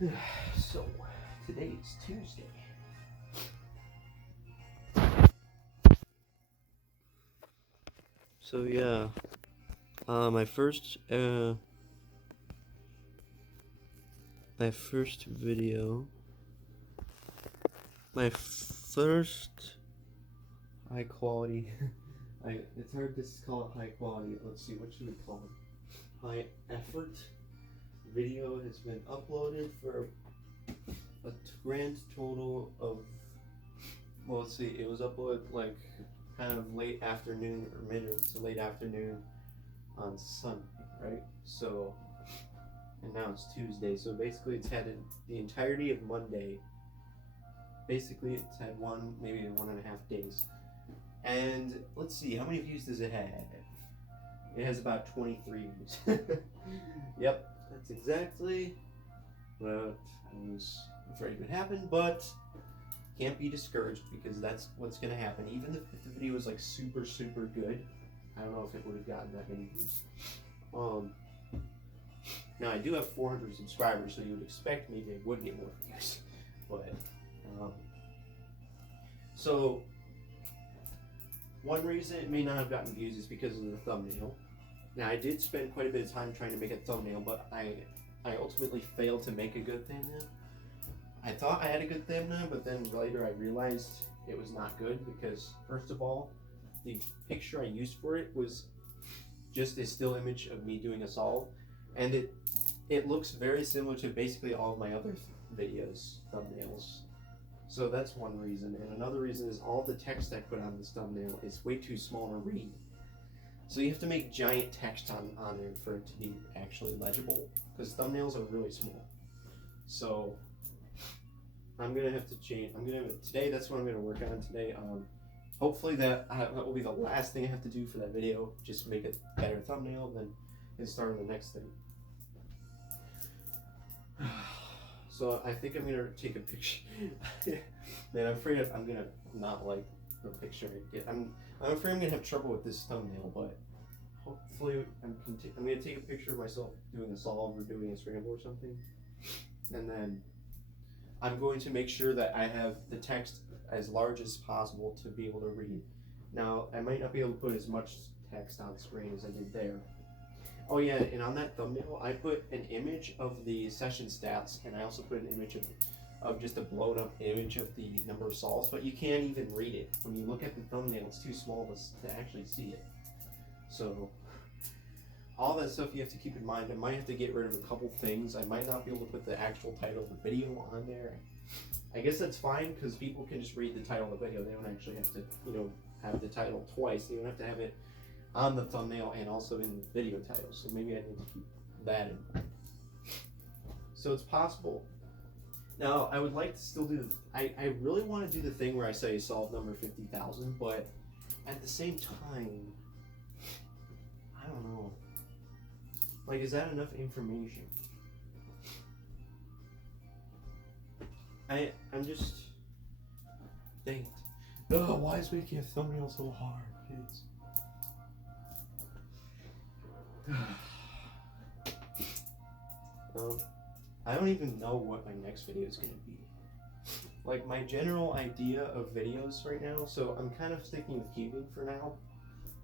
So, today is Tuesday. So yeah, my first video, my first high quality. It's hard to call it high quality. Let's see, what should we call it? High effort video has been uploaded for a grand total of, well, let's see, it was uploaded like kind of late afternoon or mid to late afternoon on Sunday, right? So, and now it's Tuesday, so basically it's had the entirety of Monday. Basically, it's had maybe 1.5 days. And let's see, how many views does it have? It has about 23 views. Yep, that's exactly what I was afraid would happen, but can't be discouraged because that's what's gonna happen. Even if the video was like super good, I don't know if it would have gotten that many views. Now I do have 400 subscribers, so you would expect maybe I would get more views, but so one reason it may not have gotten views is because of the thumbnail. Now I did spend quite a bit of time trying to make a thumbnail, but I ultimately failed to make a good thumbnail. I thought I had a good thumbnail, but then later I realized it was not good because, first of all, the picture I used for it was just a still image of me doing a solve, and it looks very similar to basically all of my other videos, thumbnails. So that's one reason, and another reason is all the text I put on this thumbnail is way too small to read. So you have to make giant text on there for it to be actually legible, because thumbnails are really small. So I'm gonna have to change. Today. That's what I'm gonna work on today. Hopefully that will be the last thing I have to do for that video. Just make a better thumbnail, then start on the next thing. So I think I'm gonna take a picture. Man, I'm afraid I'm gonna not like the picture I get. I'm afraid I'm gonna have trouble with this thumbnail, but hopefully I'm gonna take a picture of myself doing a solve or doing a scramble or something, and then I'm going to make sure that I have the text as large as possible to be able to read. Now, I might not be able to put as much text on screen as I did there. Oh yeah, and on that thumbnail, I put an image of the session stats, and I also put an image of just a blown up image of the number of solves, but you can't even read it. When you look at the thumbnail, it's too small to actually see it. So, all that stuff you have to keep in mind. I might have to get rid of a couple things. I might not be able to put the actual title of the video on there. I guess that's fine because people can just read the title of the video. They don't actually have to, have the title twice. They don't have to have it on the thumbnail and also in the video title. So maybe I need to keep that in. So it's possible. Now, I would like to still do, I really want to do the thing where I say solve number 50,000, but at the same time, I don't know. Like, is that enough information? I'm just, dang it. Oh, why is making a thumbnail so hard, kids? I don't even know what my next video is going to be. Like, my general idea of videos right now, so I'm kind of sticking with cubing for now.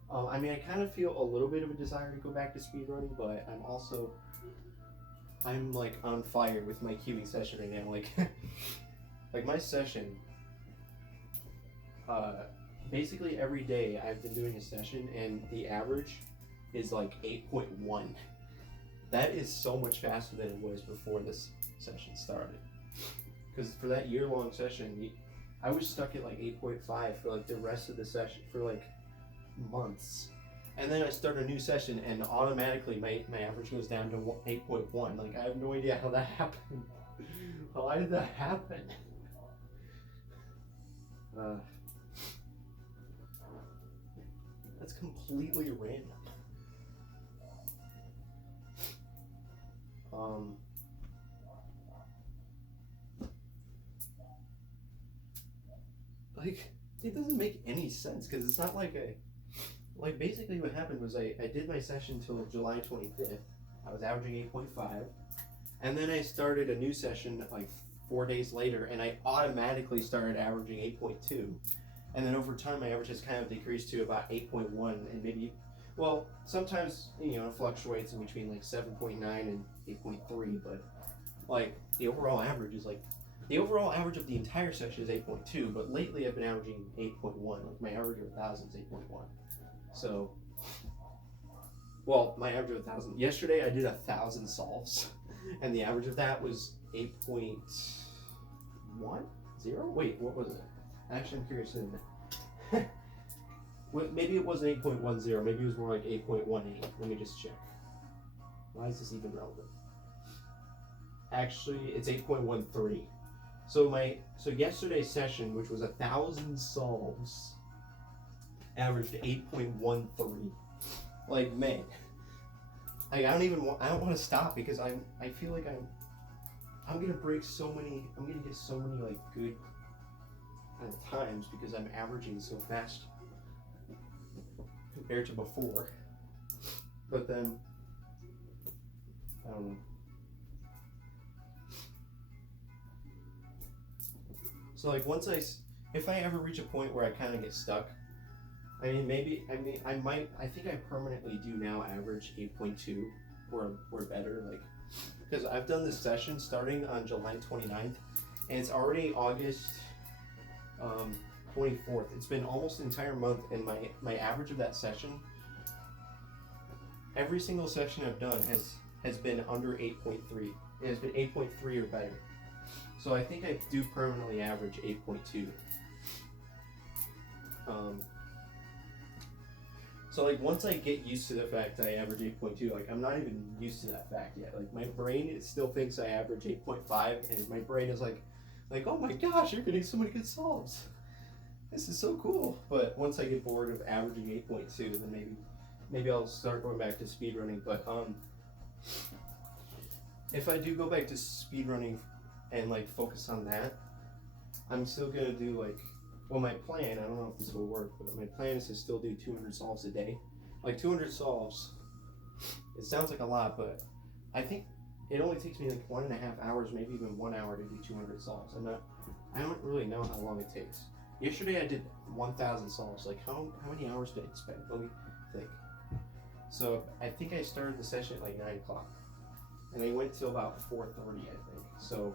I mean, I kind of feel a little bit of a desire to go back to speedrunning, but I'm like on fire with my cubing session right now. Like, like my session, basically every day I've been doing a session, and the average is like 8.1. That is so much faster than it was before this session started. Because for that year-long session, I was stuck at like 8.5 for like the rest of the session for like months. And then I start a new session, and automatically my average goes down to 8.1. Like, I have no idea how that happened. Why did that happen? That's completely random. Like, it doesn't make any sense because it's not like basically what happened was I did my session till July 25th. I was averaging 8.5. And then I started a new session like 4 days later, and I automatically started averaging 8.2. And then over time, my average has kind of decreased to about 8.1, and maybe, well, sometimes it fluctuates in between like 7.9 and 8.3, but like the overall average is like the overall average of the entire session is 8.2, but lately I've been averaging 8.1. Like my average of 1,000 is 8.1. So, well, my average of 1,000. Yesterday I did 1,000 solves, and the average of that was 8.10. Wait, what was it? Actually, I'm curious. Maybe it wasn't 8.10. Maybe it was more like 8.18. Let me just check. Why is this even relevant? Actually, it's 8.13. So yesterday's session, which was 1,000 solves, averaged 8.13. Like, man, I don't want to stop because I feel like I'm gonna break so many. I'm gonna get so many like good times because I'm averaging so fast compared to before. But then I don't know. So like if I ever reach a point where I kind of get stuck, I think I permanently do now average 8.2 or better, like, because I've done this session starting on July 29th, and it's already August 24th. It's been almost an entire month, and my average of that session, every single session I've done has been under 8.3. It has been 8.3 or better. So I think I do permanently average 8.2. So like once I get used to the fact I average 8.2, like I'm not even used to that fact yet. Like my brain, it still thinks I average 8.5, and my brain is like, oh my gosh, you're getting so many good solves. This is so cool. But once I get bored of averaging 8.2, then maybe I'll start going back to speedrunning. But if I do go back to speedrunning and like focus on that, I'm still gonna do like, well, my plan, I don't know if this will work, but my plan is to still do 200 solves a day. Like 200 solves, it sounds like a lot, but I think it only takes me like 1.5 hours, maybe even 1 hour to do 200 solves. I don't really know how long it takes. Yesterday I did 1,000 solves. Like how many hours did I spend? Let me think. So I think I started the session at like 9 o'clock, and I went till about 4:30, I think. So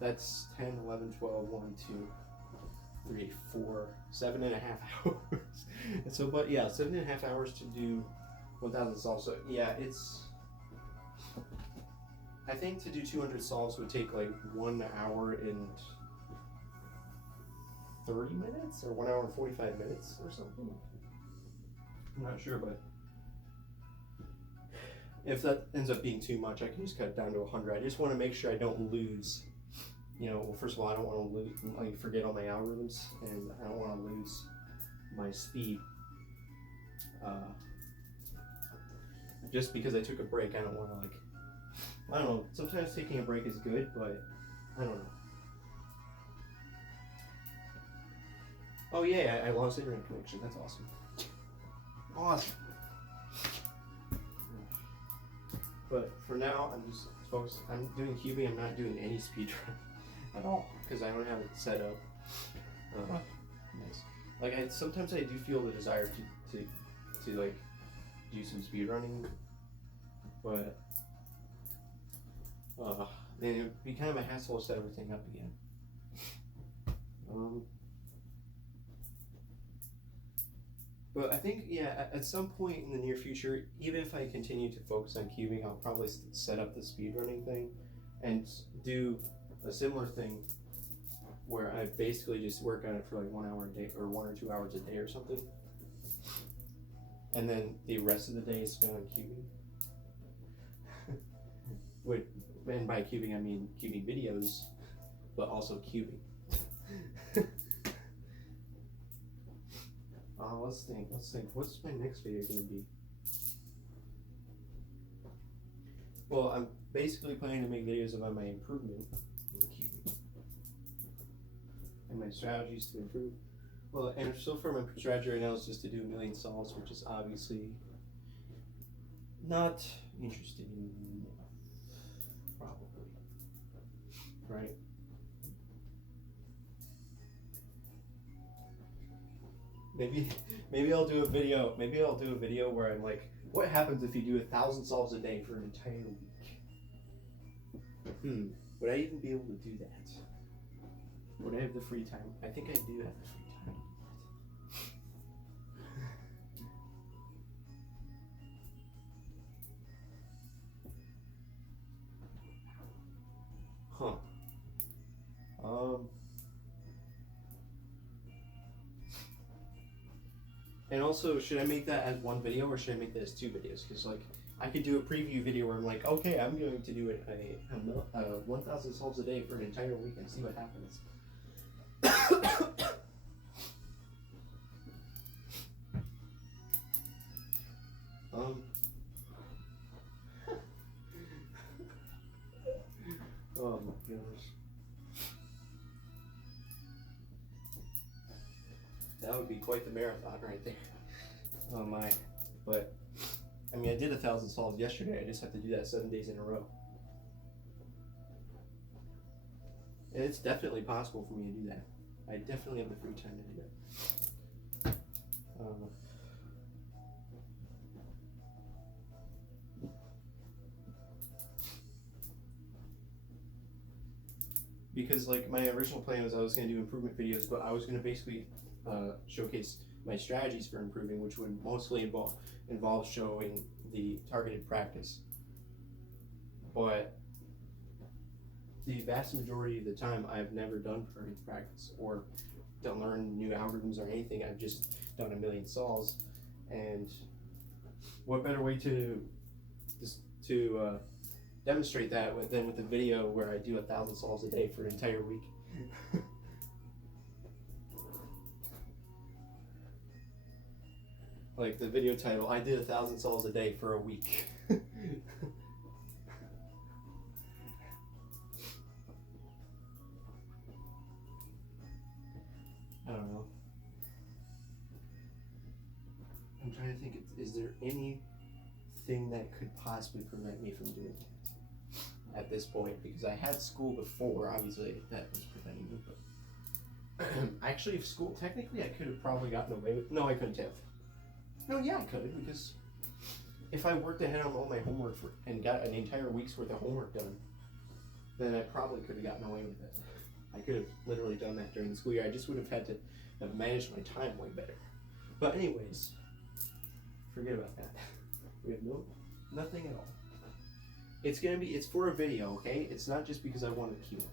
that's 10, 11, 12, 1, 2, 3, 4, 7.5 hours. And so, but yeah, 7.5 hours to do 1,000 solves. So yeah, I think to do 200 solves would take like 1 hour and 30 minutes or 1 hour and 45 minutes or something. I'm not sure, but if that ends up being too much, I can just cut it down to 100. I just want to make sure I don't lose. Well, first of all, I don't want to forget all my algorithms, and I don't want to lose my speed. Just because I took a break, I don't want to I don't know. Sometimes taking a break is good, but I don't know. Oh yeah, I lost internet connection. That's awesome. Awesome. But for now, I'm just focused. I'm doing cubing. I'm not doing any speedrun at all because I don't have it set up. Nice. Like sometimes I do feel the desire to like do some speedrunning, but then it'd be kind of a hassle to set everything up again. But I think, yeah, at some point in the near future, even if I continue to focus on cubing, I'll probably set up the speedrunning thing and do a similar thing where I basically just work on it for like 1 hour a day or 1 or 2 hours a day or something. And then the rest of the day is spent on cubing. And by cubing, I mean cubing videos, but also cubing. Let's think. What's my next video going to be? Well, I'm basically planning to make videos about my improvement in cubing and my strategies to improve. Well, and so far my strategy right now is just to do 1,000,000 solves, which is obviously not interesting enough, probably. right? Maybe I'll do a video. Maybe I'll do a video where I'm like, what happens if you do 1,000 solves a day for an entire week? Would I even be able to do that? Would I have the free time? I think I do have the free time. Huh. And also, should I make that as one video or should I make that as 2 videos? Because like, I could do a preview video where I'm like, okay, I'm going to do 1,000 solves a day for an entire week and see what happens. Oh my gosh. That would be quite the marathon right there. Oh my. But, I mean, I did 1,000 solves yesterday. I just have to do that 7 days in a row. And it's definitely possible for me to do that. I definitely have the free time to do that. Because like my original plan was I was going to do improvement videos, but I was going to basically showcase my strategies for improving, which would mostly involve showing the targeted practice. But the vast majority of the time, I've never done targeted practice or don't learn new algorithms or anything. I've just done a million solves, and what better way to demonstrate that than with a video where I do 1,000 solves a day for an entire week. Like the video title, I did 1,000 solves a day for a week. I don't know. I'm trying to think, is there anything that could possibly prevent me from doing it at this point? Because I had school before, obviously that was preventing me, but actually if school, technically I could have probably gotten away with, no I couldn't have. No, yeah I could, because if I worked ahead on all my homework and got an entire week's worth of homework done, then I probably could have gotten away with it. I could have literally done that during the school year. I just would have had to have managed my time way better. But anyways, forget about that. We have nothing at all. It's for a video, okay? It's not just because I wanted to keep it.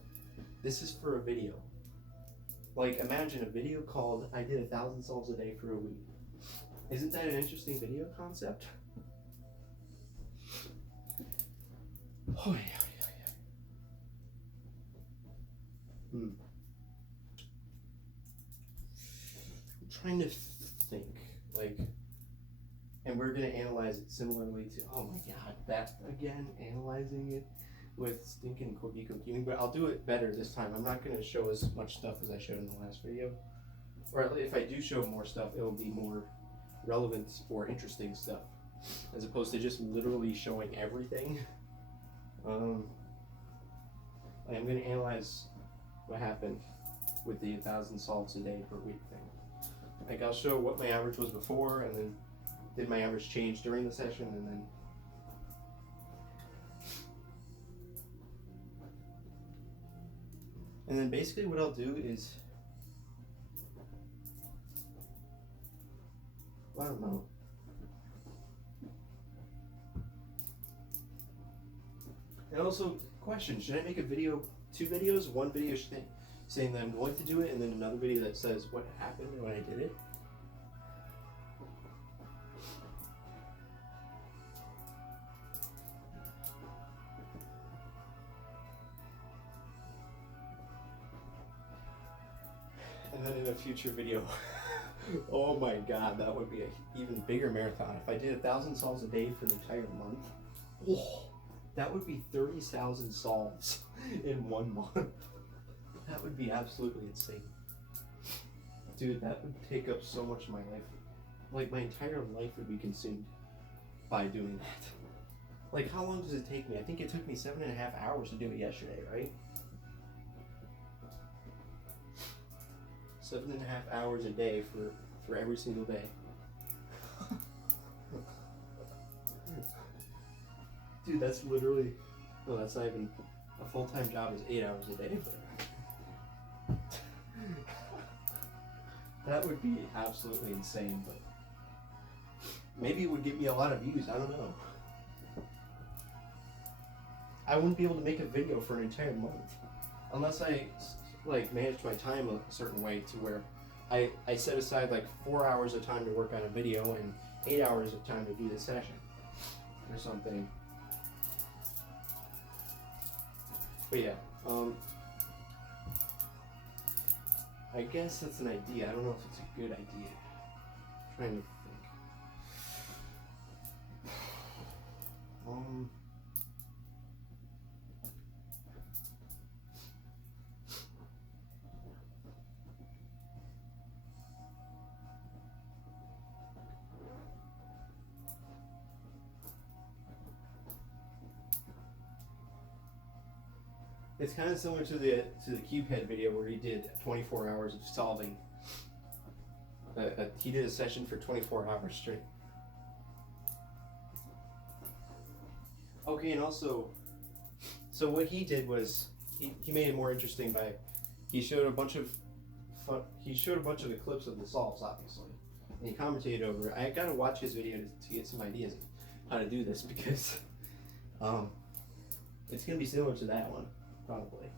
This is for a video. Like, imagine a video called I did 1,000 solves a day for a week. Isn't that an interesting video concept? Oh, yeah. I'm trying to think, like, and we're gonna analyze it similarly to, oh my god, that again, analyzing it with stinking Codico Gaming, but I'll do it better this time. I'm not gonna show as much stuff as I showed in the last video. Or if I do show more stuff, it'll be more relevant or interesting stuff, as opposed to just literally showing everything. I'm gonna analyze what happened with the 1,000 solves a day per week thing. Like I'll show what my average was before, and then did my average change during the session, and then basically what I'll do is, I don't know. And also, question, should I make a video, 2 videos? One video saying that I'm going to do it, and then another video that says what happened when I did it? And then in a future video, oh my god, that would be an even bigger marathon. If I did 1,000 solves a day for the entire month, oh, that would be 30,000 solves in 1 month. That would be absolutely insane. Dude, that would take up so much of my life. Like, my entire life would be consumed by doing that. Like, how long does it take me? I think it took me 7.5 hours to do it yesterday, right? 7.5 hours a day for every single day. Dude, that's literally, well, that's not even, a full-time job is 8 hours a day. But that would be absolutely insane, but maybe it would get me a lot of views, I don't know. I wouldn't be able to make a video for an entire month unless I like manage my time a certain way to where I set aside like 4 hours of time to work on a video and 8 hours of time to do the session or something. But yeah, I guess that's an idea. I don't know if it's a good idea. I'm trying to think. It's kind of similar to the Cubehead video where he did 24 hours of solving. He did a session for 24 hours straight. Okay, and also, so what he did was he made it more interesting by he showed a bunch of the clips of the solves, obviously, and he commentated over it. I gotta watch his video to get some ideas of how to do this because it's gonna be similar to that one. Probably.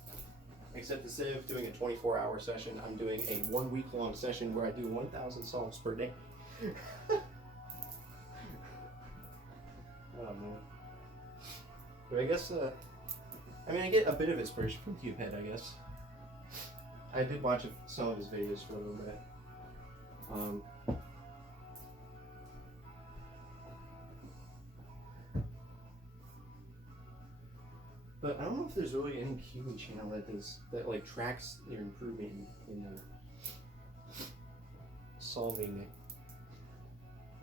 Except instead of doing a 24-hour session, I'm doing a 1 week long session where I do 1,000 solves per day. Oh man. But I guess, I mean, I get a bit of inspiration from Cubehead, I guess. I did watch some of his videos for a little bit. But I don't know if there's really any Cuban channel that like tracks your improvement in solving it.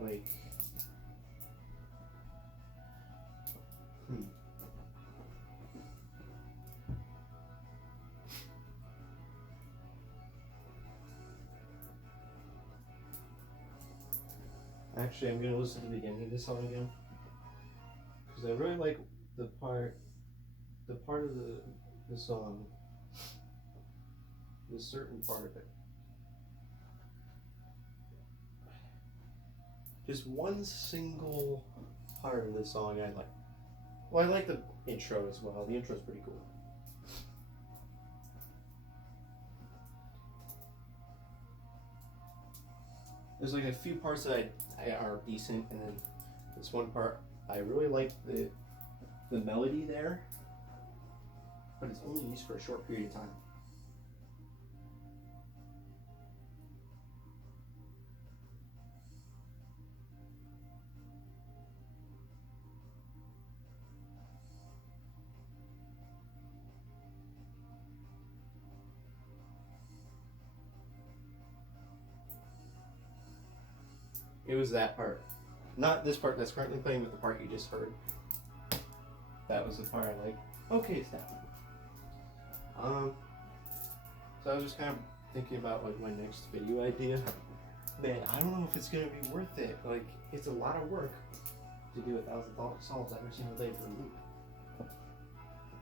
Like, Actually, I'm gonna listen to the beginning of this song again because I really like the part of the song, the certain part of it. Just one single part of the song I like. Well, I like the intro as well. The intro's pretty cool. There's like a few parts that are decent, and then this one part I really like the melody there. But it's only used for a short period of time. It was that part. Not this part that's currently playing, but the part you just heard. That was the part I like. Okay, it's that one. So I was just kind of thinking about like my next video idea. Man, I don't know if it's gonna be worth it. Like, it's a lot of work to do 1,000 solves every single day for a week.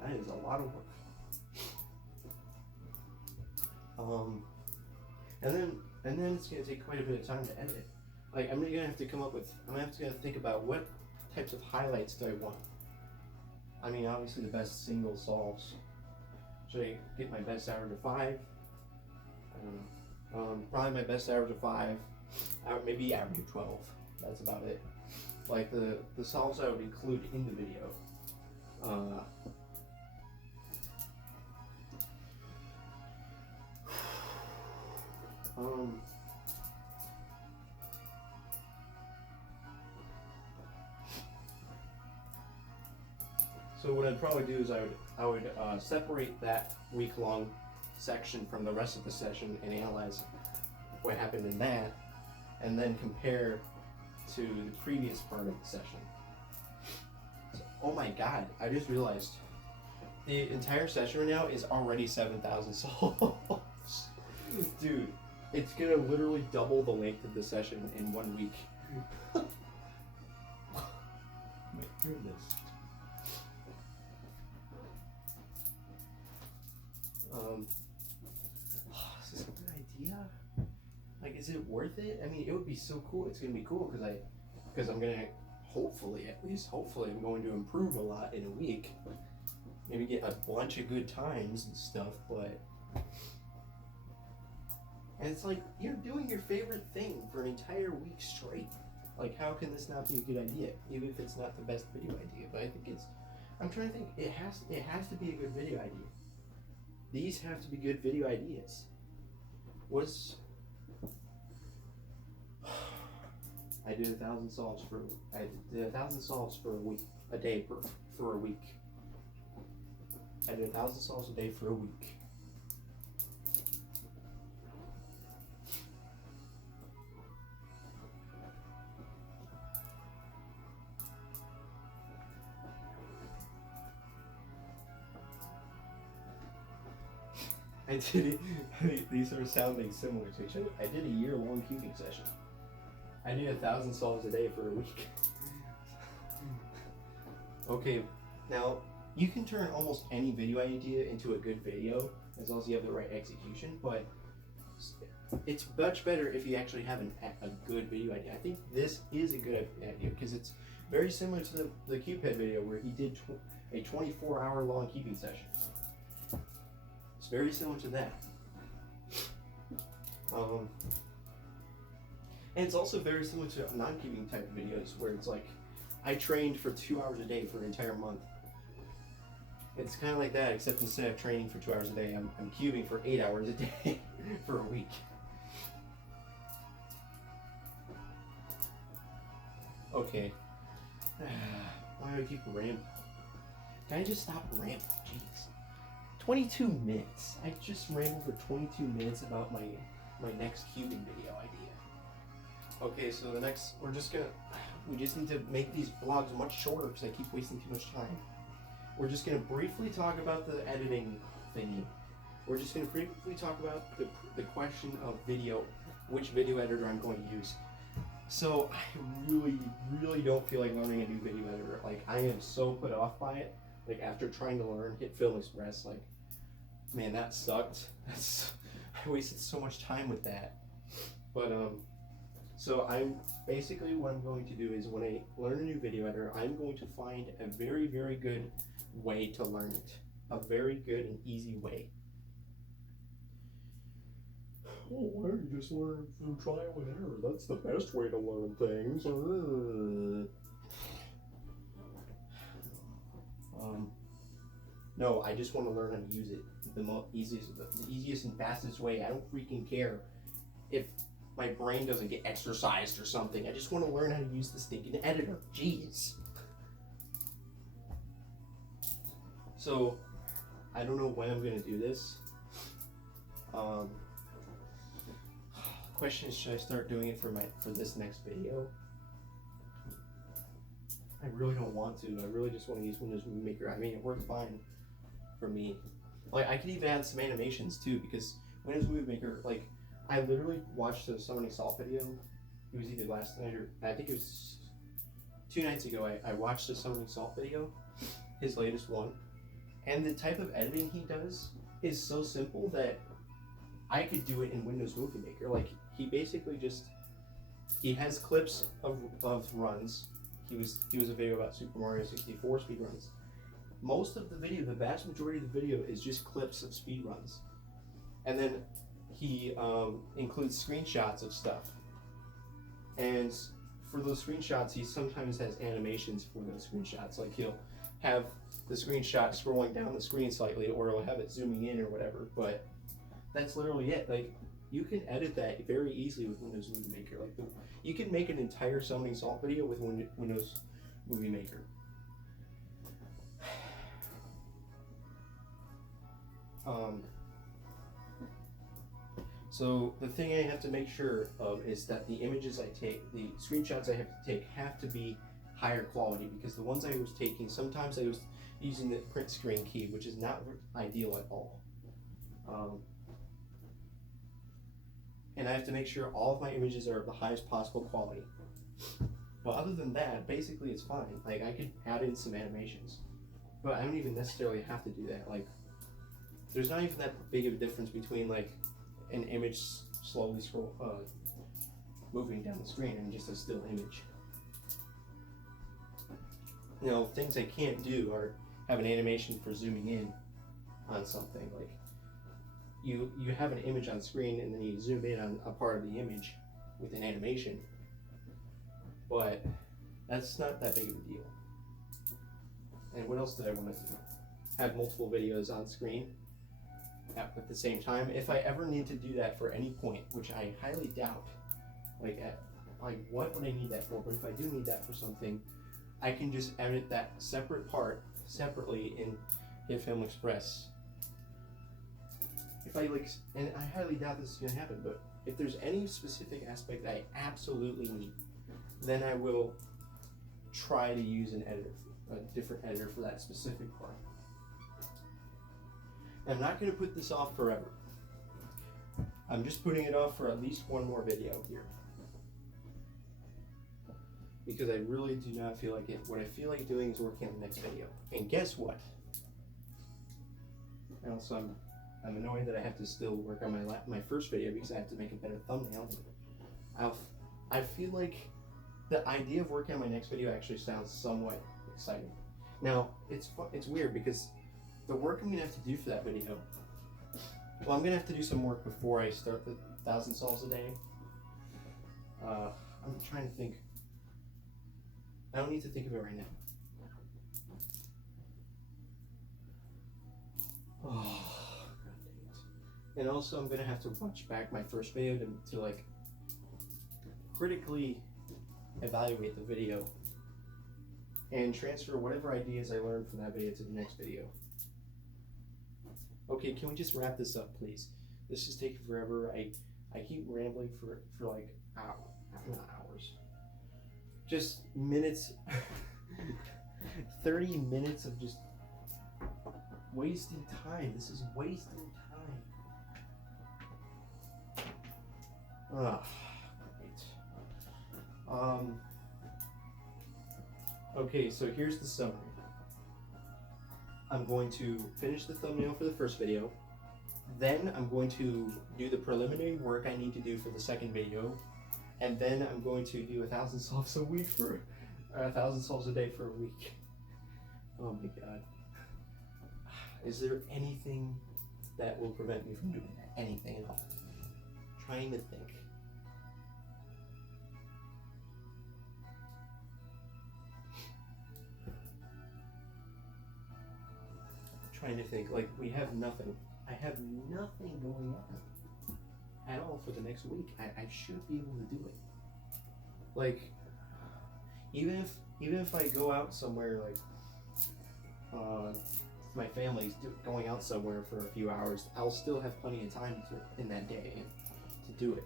That is a lot of work. And then it's gonna take quite a bit of time to edit. Like, I'm gonna have to think about what types of highlights do I want. I mean, obviously the best single solves. Should I get my best average of 5? I don't know. Probably my best average of 5. Maybe average of 12. That's about it. Like the solves I would include in the video. So what I'd probably do is I would separate that week-long section from the rest of the session and analyze what happened in that, and then compare to the previous part of the session. So, oh my god, I just realized the entire session right now is already 7,000 solves. Dude, It's gonna literally double the length of the session in 1 week. My goodness. Is this a good idea? Like, is it worth it? I mean, it would be so cool. It's gonna be cool because I'm gonna hopefully I'm going to improve a lot in a week. Maybe get a bunch of good times and stuff, but. And it's like, you're doing your favorite thing for an entire week straight. Like, how can this not be a good idea? Even if it's not the best video idea. But I think I'm trying to think, it has to be a good video idea. These have to be good video ideas. I did 1,000 solves for a week, a day for a week. I did 1,000 solves a day for a week. I did it. These are sounding similar to each other. I did a year-long cubing session. I did 1,000 solves a day for a week. Okay, now you can turn almost any video idea into a good video as long as you have the right execution, but it's much better if you actually have a good video idea. I think this is a good idea because it's very similar to the CubeHead video where he did a 24-hour long cubing session. It's very similar to that. And it's also very similar to non-cubing type of videos where it's like, I trained for 2 hours a day for an entire month. It's kind of like that, except instead of training for 2 hours a day, I'm cubing for 8 hours a day for a week. Okay. Why do I keep rambling? Can I just stop rambling? Jeez. 22 minutes. I just rambled for 22 minutes about my next cubing video idea. Okay, so we just need to make these vlogs much shorter because I keep wasting too much time. We're just gonna briefly talk about the editing thingy. We're just gonna briefly talk about the question of video, which video editor I'm going to use. So I really don't feel like learning a new video editor. Like, I am so put off by it. Like, after trying to hit Film Express, like, man, that sucked. I wasted so much time with that. But so what I'm going to do is when I learn a new video editor, I'm going to find a very, very good way to learn it. A very good and easy way. Oh, why don't you just learn through trial and error? That's the best way to learn things. No, I just want to learn how to use it the easiest and fastest way. I don't freaking care if my brain doesn't get exercised or something. I just want to learn how to use the stinking editor. Jeez. So, I don't know when I'm going to do this. Question is, should I start doing it for this next video? I really don't want to. I really just want to use Windows Movie Maker. I mean, it works fine for me. Like, I could even add some animations too, because Windows Movie Maker, like, I literally watched the Summoning Salt video. It was either last night or I think it was 2 nights ago. I watched the Summoning Salt video, his latest one, and the type of editing he does is so simple that I could do it in Windows Movie Maker. Like, he basically he has clips of runs. He was a video about Super Mario 64 speedruns. Most of the video, the vast majority of the video, is just clips of speedruns. And then he includes screenshots of stuff. And for those screenshots, he sometimes has animations for those screenshots. Like, he'll have the screenshot scrolling down the screen slightly, or he'll have it zooming in or whatever. But that's literally it. Like, you can edit that very easily with Windows Movie Maker. Like, you can make an entire Summoning Salt video with Windows Movie Maker. So the thing I have to make sure of is that the images I take, the screenshots I have to take, have to be higher quality, because the ones I was taking, sometimes I was using the print screen key, which is not ideal at all. and I have to make sure all of my images are of the highest possible quality. But other than that, basically it's fine. Like, I could add in some animations, but I don't even necessarily have to do that. Like, there's not even that big of a difference between like an image slowly moving down the screen and just a still image. You know, things I can't do are have an animation for zooming in on something. Like, you have an image on screen and then you zoom in on a part of the image with an animation, but that's not that big of a deal. And what else did I want to do? Have multiple videos on screen at the same time. If I ever need to do that for any point, which I highly doubt, like what would I need that for? But if I do need that for something, I can just edit that separate part separately in HitFilm Express. If I and I highly doubt this is gonna happen, but if there's any specific aspect I absolutely need, then I will try to use an editor, a different editor for that specific part. I'm not going to put this off forever. I'm just putting it off for at least one more video here, because I really do not feel like it. What I feel like doing is working on the next video. And guess what? And also, I'm annoyed that I have to still work on my first video because I have to make a better thumbnail. I feel like the idea of working on my next video actually sounds somewhat exciting. Now, it's weird because the work I'm gonna have to do for that video, well, I'm gonna have to do some work before I start the 1,000 solves a day. I'm trying to think. I don't need to think of it right now. Oh, God dang it. And also, I'm gonna have to watch back my first video to like critically evaluate the video and transfer whatever ideas I learned from that video to the next video. Okay, can we just wrap this up, please? This is taking forever. I keep rambling for like not hours, just minutes. 30 minutes of just wasting time. This is wasting time. Ah, great. Okay, so here's the summary. I'm going to finish the thumbnail for the first video. Then I'm going to do the preliminary work I need to do for the second video. And then I'm going to do 1,000 solves a week for, or 1,000 solves a day for a week. Oh my God. Is there anything that will prevent me from doing that? Anything at all? I'm trying to think. Trying to think, like, we have nothing. I have nothing going on at all for the next week. I should be able to do it. Like, even if I go out somewhere, like, my family's going out somewhere for a few hours, I'll still have plenty of time in that day to do it.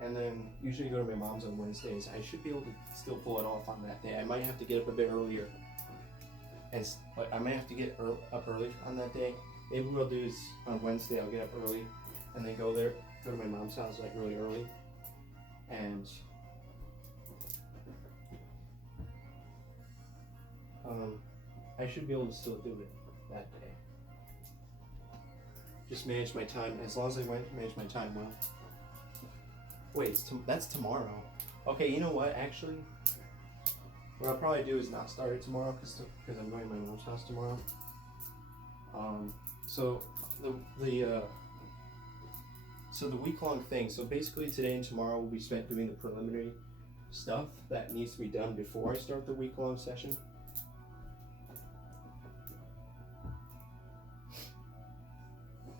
And then usually go to my mom's on Wednesdays. I should be able to still pull it off on that day. I might have to get up a bit earlier, but I might have to get up early on that day. Maybe what I'll do is on Wednesday I'll get up early and then go to my mom's house like really early, and I should be able to still do it that day. Just manage my time, as long as I manage my time well. Wait, that's tomorrow. Okay, you know what, actually? What I'll probably do is not start it tomorrow because I'm going to my mom's house tomorrow. So the week-long thing, so basically today and tomorrow will be spent doing the preliminary stuff that needs to be done before I start the week-long session.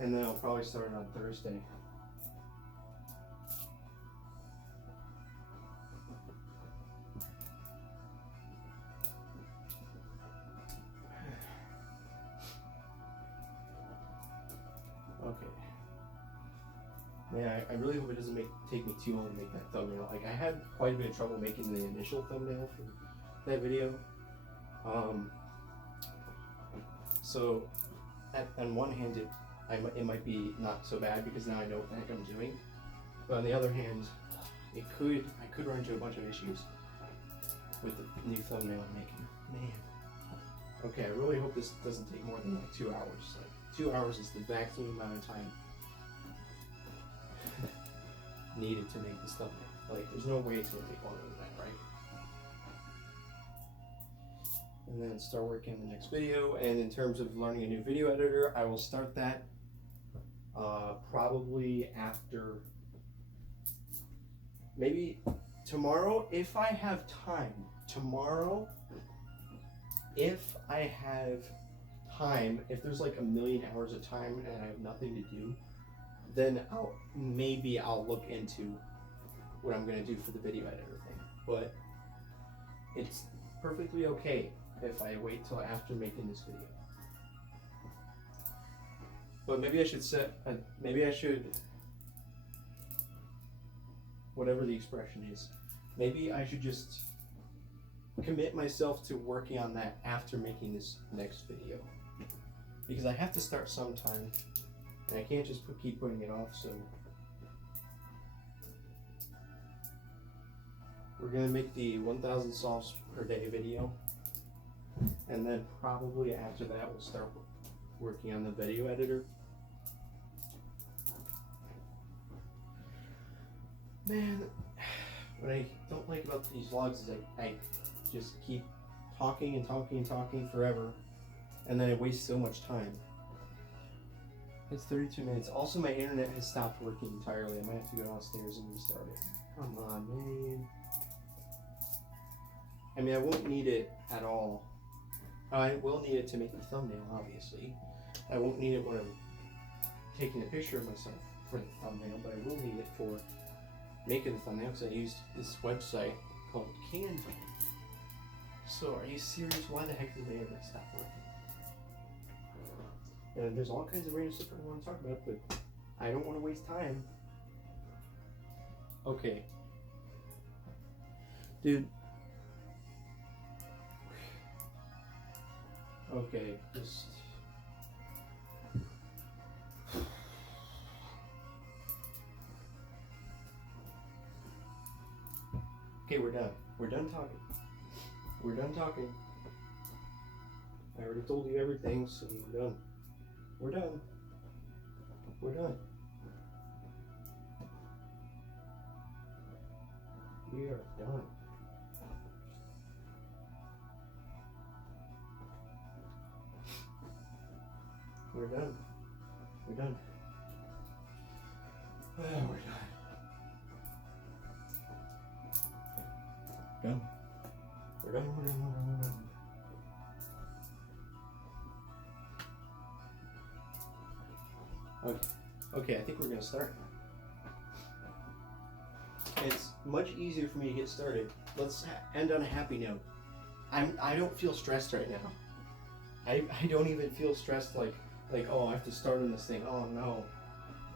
And then I'll probably start on Thursday. Okay. Man, I really hope it doesn't take me too long to make that thumbnail. Like, I had quite a bit of trouble making the initial thumbnail for that video. So, on one hand, it might be not so bad because now I know what the heck I'm doing. But on the other hand, I could run into a bunch of issues with the new thumbnail I'm making. Man. Okay, I really hope this doesn't take more than like 2 hours. Like 2 hours is the maximum amount of time needed to make this thumbnail. Like, there's no way it's gonna take longer than that, right? And then start working on the next video. And in terms of learning a new video editor, I will start that probably after, maybe tomorrow if I have time. Tomorrow, if I have time, if there's like a million hours of time and I have nothing to do, then I'll look into what I'm gonna do for the video editor thing. But it's perfectly okay if I wait till after making this video. But maybe I should whatever the expression is, maybe I should just commit myself to working on that after making this next video. Because I have to start sometime, and I can't just keep putting it off, so we're gonna make the 1,000 solves per day video, and then probably after that we'll start working on the video editor. Man, what I don't like about these vlogs is I just keep talking and talking and talking forever, and then it wastes so much time. It's 32 minutes. Also, my internet has stopped working entirely. I might have to go downstairs and restart it. Come on, man. I mean, I won't need it at all. I will need it to make the thumbnail, obviously. I won't need it when I'm taking a picture of myself for the thumbnail, but I will need it for making the thumbnail because I used this website called Canva. So, are you serious? Why the heck did the internet stop working? And there's all kinds of random stuff I want to talk about, but I don't want to waste time. Okay. Dude. Okay, just... Okay, we're done. We're done talking. We're done talking. I already told you everything, so we're done. We're done. We're done. We are done. We're done. We're done. We're done. Done. We're done. We're done. We're done. Okay, I think we're gonna start. It's much easier for me to get started. Let's end on a happy note. I don't feel stressed right now. I don't even feel stressed like oh, I have to start on this thing. Oh no.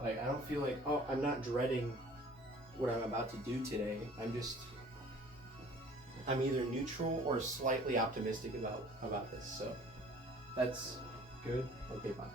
Like I don't feel like, oh, I'm not dreading what I'm about to do today. I'm either neutral or slightly optimistic about this. So that's good. Okay, bye.